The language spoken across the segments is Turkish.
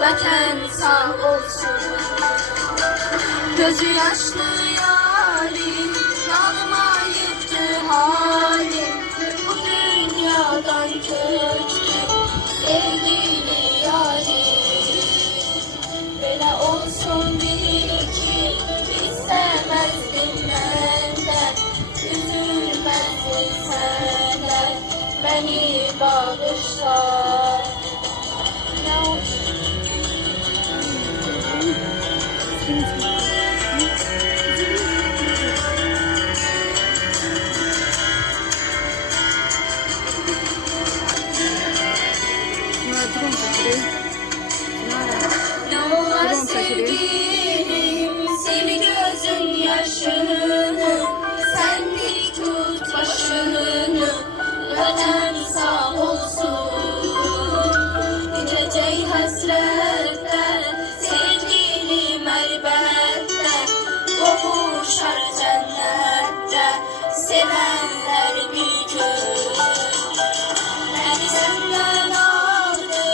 vətən sağ olsun. Gözü yaşlı yarim, kalmayıptı halim. Bu dünyadan köçtüm sevgili yarim. Belə olsun bil ki, istemezdim benden. Üzülmezdim senden, beni bağışla. Ne ola sevgilim, sil gözün yaşını, sen dik tut başını, vatan sağ olsun. Bitecek hasretten, sevgilim elbette, kavuşar cennette, sevenler bir gün. Beni senden aldı,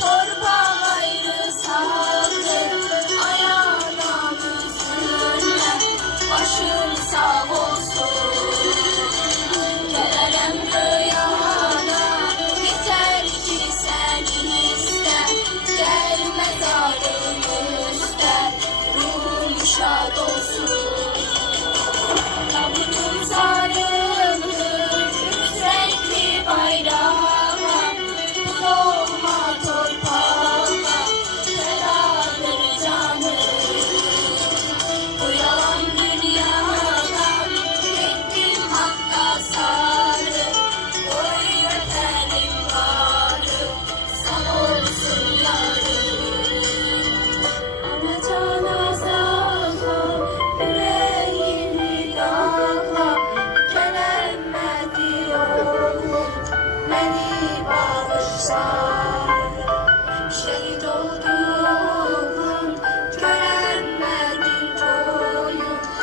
torpağa ayrı saldı, ayağına üzülme, başın sağ olsun. Gelelim rüyana, yeter ki sen iste, gel mezarın üstte, ruhum şad olsun.